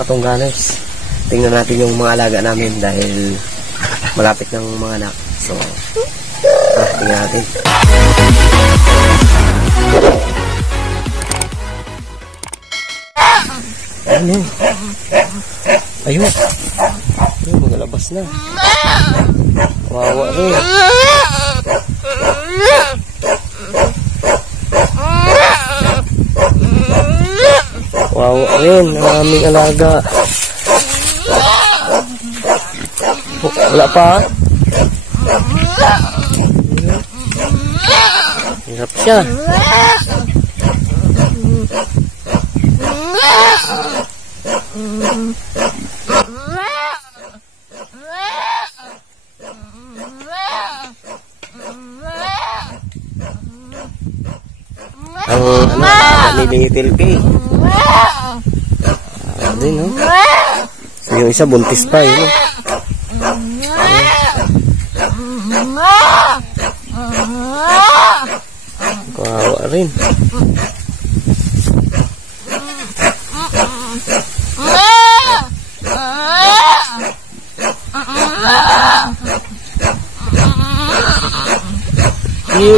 Katungganers, tingnan natin yung mga alaga namin dahil malapit ng mga anak. So, tingnan natin. Ano? Ayun. Ayun, magalabas na. Wawa rin. Wawa rin ang aming alaga. Wala pa. Hirap siya. Ang ni Little K. Ano no? So, yung isa buntis pa yun. Kawawa rin.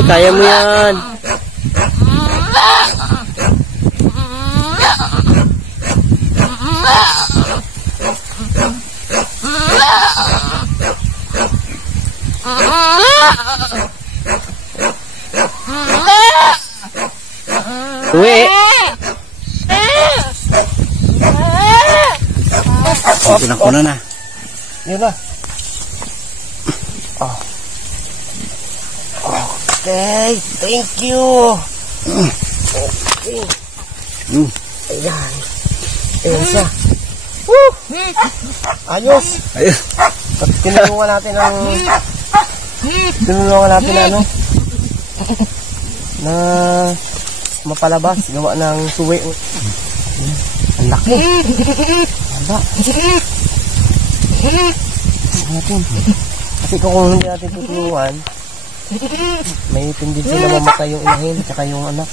Kaya mo yan. Uwi. Pinakuna na. Yun na. Oh. Okay, thank you. Okay. Ayan. Ayan siya. Woo! Ayos. Ayos. Tinulungan natin ang ano na mapalabas gawa ng suwi. Ang laki. Haba. Kasi kung hindi natin tutulungan, may tendency na mamatay yung inahin at saka yung anak.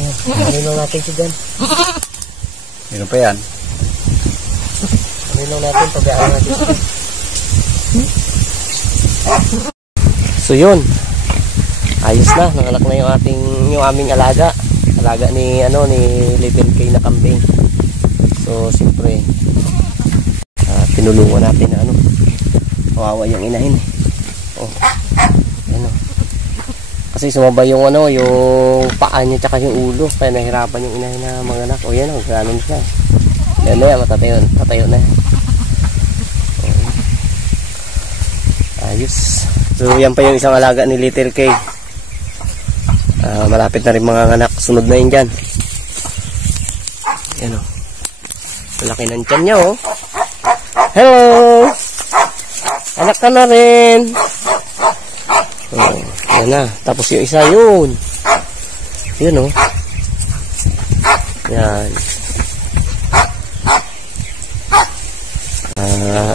Ayan, malinaw natin siya dyan. Meron pa yan. Malinaw natin, pabayaan natin. So yun, ayos na, nangalak na yung aming alaga ni Little K na kambing. So siyempre tinulungan natin na kawawa yung inahin. Oh, ano. Kasi sumabay yung yung paa niya tsaka yung ulo, kaya nahirapan yung inahin na mga anak. O yan, ganun siya. Yan na yan, tatayo na. Ayos. So yan pa yung isang alaga ni Little K. Malapit na rin mga anak. Sunod na yun dyan. Yan o. Malaki ng tiyan niya o. Hello! Anak ka na rin. Yan na. Tapos yung isa yun. Yun o. Yan.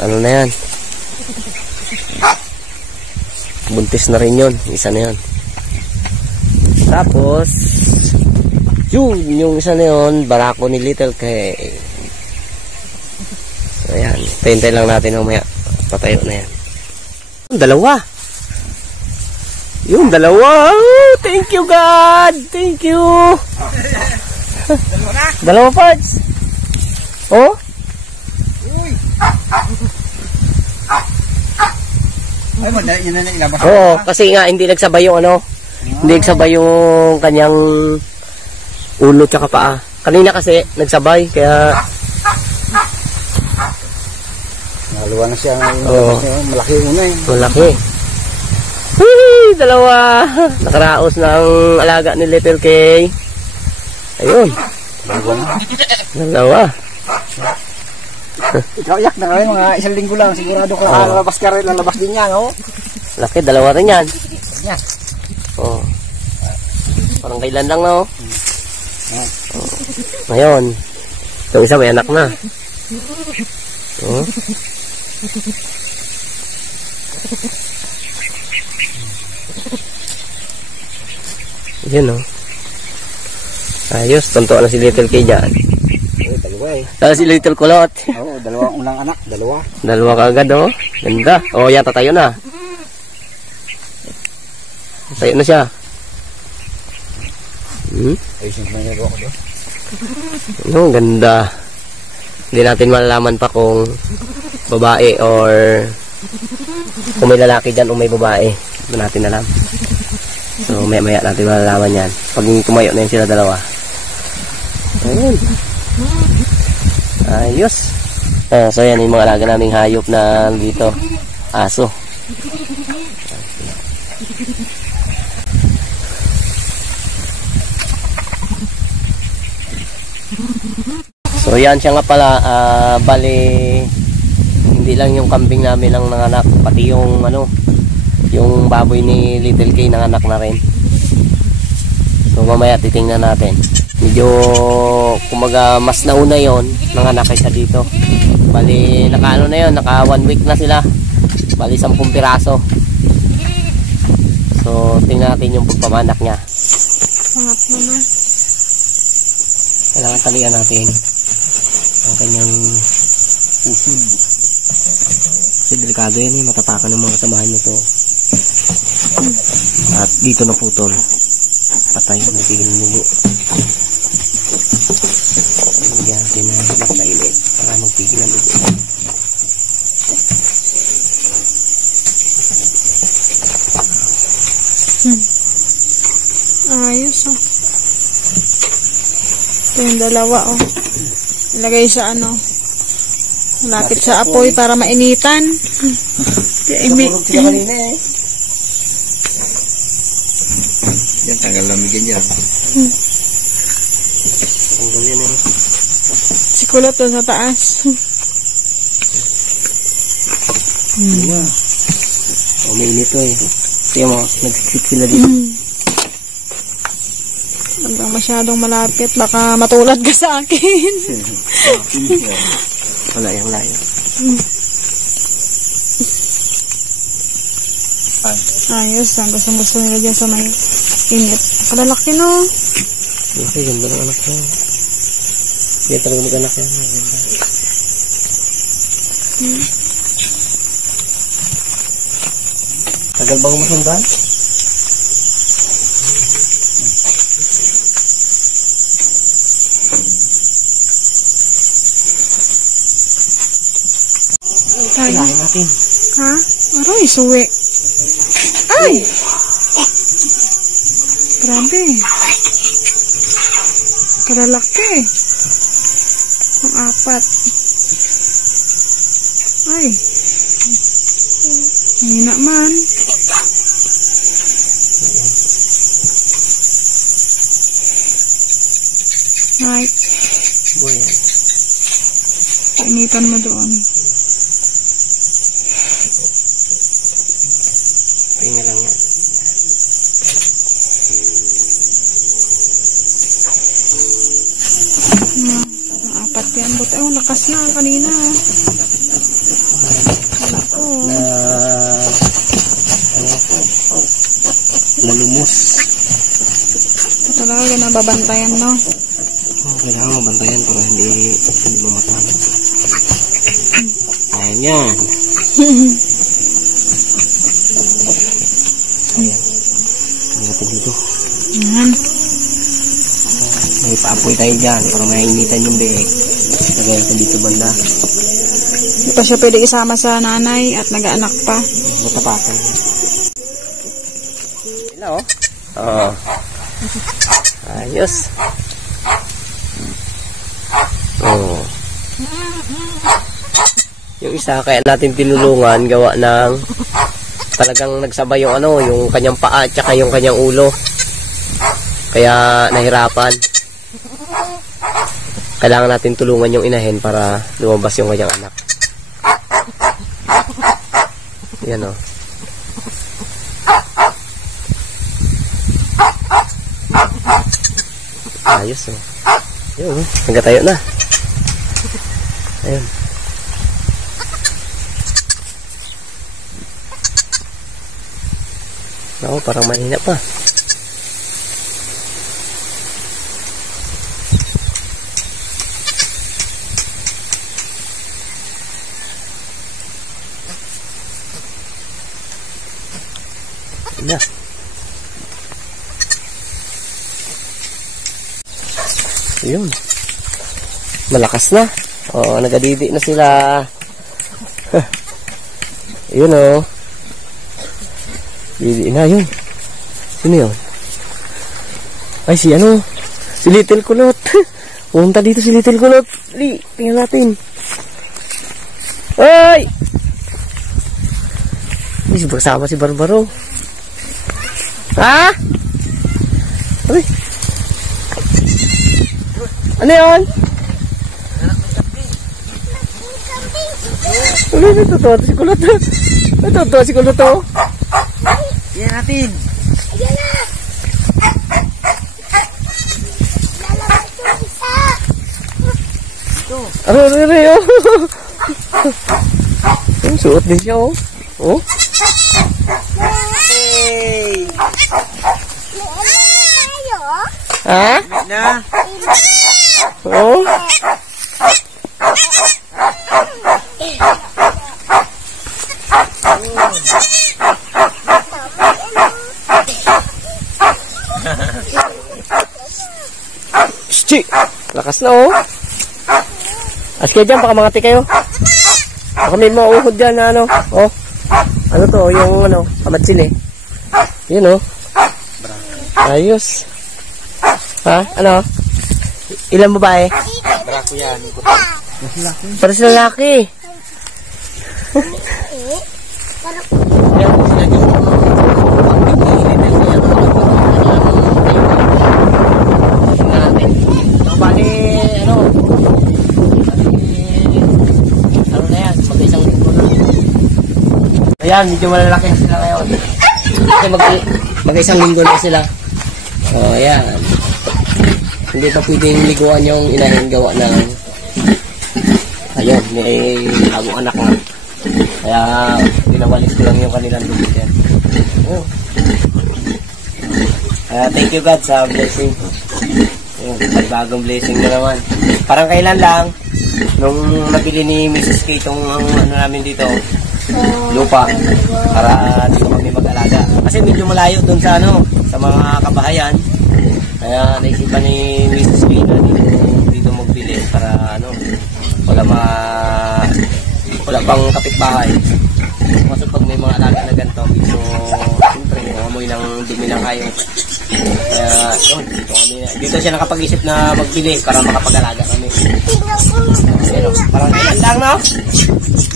Ano na yan? Buntis na rin yun. Isa na yun. Tapos yung isa na yun, barako ni Little K. So ayan, hintay lang natin mamaya. Patayo na yan. Dalawa. Yung dalawa. Oh, thank you God. Thank you. Dalawa parts. Oh. Ay, yun na ilabas. Oo, kasi nga hindi nagsabay yung hindi nagsabay yung kanyang ulo tsaka paa. Kanina kasi nagsabay, kaya naluwa na siya. Malaki yung una eh. Malaki. Whee! Dalawa. Nakaraos na ang alaga ni Little K. Ayun. Dalawa. Ikaw yak na ngayon, mga isang linggo lang. Sigurado ko lalabas ka rin. Lalabas din yan, oh. Laki, dalawa rin yan. Yan. Oh. Parang kailan lang, no? Oh. Ngayon. Yung isa may anak na. Oh. Yan, no? Ayos, tuntuan na si Little K dyan. Dalawa eh. Tapos si Little Kulot. Oo, dalawang unang anak. Dalawa kaagad, oh. Ganda. Oh, yan, tatayo na. Tayo na siya. Ayusin ko na yung ko doon. Oh, ganda. Hindi natin malalaman pa kung babae or kung may lalaki dyan o may babae. Hindi natin alam. So, maya natin malalaman yan. Pag tumayo na yun sila dalawa. Ayun. Ayos. So, yan yung mga alaga naming hayop na dito. Aso. So, yan siya nga pala. Bali, hindi lang yung kambing namin ang nanganak. Pati yung yung baboy ni Little K nanganak na rin. So mamaya titingnan natin. Medyo kumaga mas nauna yon nanganak kaysa dito. Bali naka na yon, naka 1 week na sila. Bali 10 piraso. So tingnan natin yung pagpamanak niya. Pangatlo na. Kailangan talian natin ang kanyang pusod. Kasi delikado yan, matatakan ng mga kasamahan nito. At dito na putol. Patay, magiging nulo. Hindi natin na magpainit para magpigil ang dugo. Ayos oh. Ito yung dalawa oh. Ilagay sa malapit sa apoy para mainitan. Tulog sila kanina eh. Yan, tanggal lamigan yan. Tanggal yan eh. Si Kulot doon sa taas. Umiinit to eh. Kaya mo, nagsiksik sila dito. Hanggang masyadong malapit. Baka matulad ka sa akin. Wala yung layo. Ayos. Ang gusto nila dyan sa may init. Kalalaki no. Okay, ganda ng anak niya. Hindi talaga mag-anak yan. Ganda. Tagal ba kumasundan? Kailangan natin. Ha? Aroy, suwi. Ay! Grabe. Kalalaki. Ang apat. Ay. Hina man. Right. Boy, yan. Painitan mo doon. Tingnan lang yan. Ang apat yan. Buti, lakas na kanina. Wala ko. Nalumos. Ito talaga nababantayan, no? Kailangan mabantayan para hindi mamatay. Ayan yan. Ayan. Ayan natin dito. Yan. May paapoy tayo dyan para mainitan yung beek. Lagay natin dito banda. Hindi pa siya pwede isama sa nanay at nag-aanak pa. Matapakan. Hello? Oo. Ayos. Oh. Yung isa kaya natin tinulungan gawa ng talagang nagsabay yung yung kanyang paa at saka yung kanyang ulo. Kaya nahirapan. Kailangan natin tulungan yung inahin para lumabas yung kanyang anak. Yan o. Ayos o. Yun o. Nagkatayo na. Ayun. Ako, parang mahina pa. Na. Ayun. Malakas na. Oh, nagadidi na sila. Ayun oh. Didi na yun. Sino yun? Ay, si ano? Si Little Kulot. Punta dito si Little Kulot. Dali, tingnan natin. Ay! Hindi, bersama si Barbaro. Ha? Ay! Ano yun? Ano, natutuwa si Kulot. Natutuwa si Kulot oh. Yan natin. Ayan na! Lalabas yung isa! Oh. Yung suot din siya oh. Oh. Hey! May ano na tayo? Ha? Na. Oh. Shit! Lakas na oh. As kayo dyan, baka mangati kayo. Baka may mauhod dyan na ano. Oh. Ano to, yung ano, kamatsin eh. Yun oh. Ayos. Ha? Ano? Ilang babae? Barako yan. Para sa lalaki. Ayan, medyo malalaki sila ngayon. Kasi mag-isang linggo na sila. O, ayan. Hindi pa pwedeng liguan yung inahin gawa ng ayun, may bagong anak na. Kaya, ginawalis ko lang yung kanilang dumi dyan. Oh. Thank you God sa blessing. Ayun, bagong blessing na naman. Parang kailan lang, nung nabili ni Mrs. K itong ano namin dito, lupa para dito kami mag-alaga kasi medyo malayo dun sa ano sa mga kabahayan, kaya naisipan ni Mrs. P na dito magbili para ano wala pang kapitbahay kasi pag may mga alaga na ganito medyo siyempre amoy ng dumi ng kayo, kaya yun dito siya nakapag-isip na magbili para makapag-alaga kami. Pero parang ilan lang no?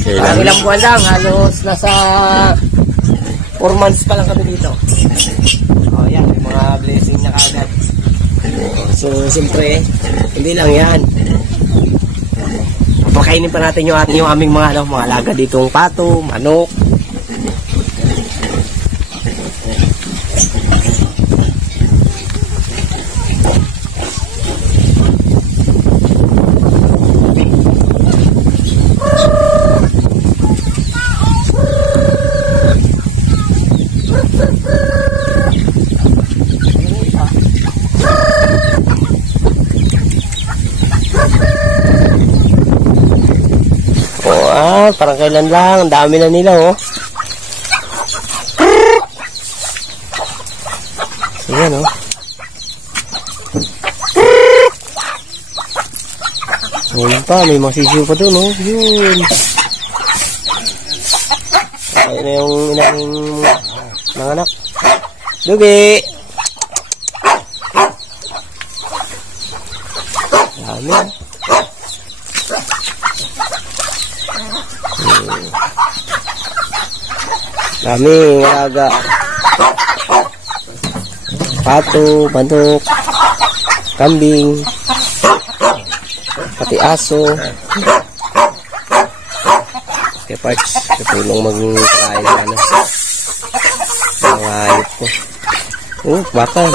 Parang ilang buwan lang, halos nasa 4 months pa lang kami dito. O yan, may mga blessing na kagad. So, siyempre, hindi lang yan. Pakainin pa natin yung aming mga alaga ditong pato, manok. Parang kailan lang, ang dami na nila oh. Ayan oh. Ngayon pa, may mga sisiw pa doon oh. Yun. Okay na yung inang mga anak. Dugi! Dami oh. Daming alaga. Pato, manok, kambing, pati aso. Okay, parts. Tutulong mag-kain na ano. Mga ayot ko. Bakal.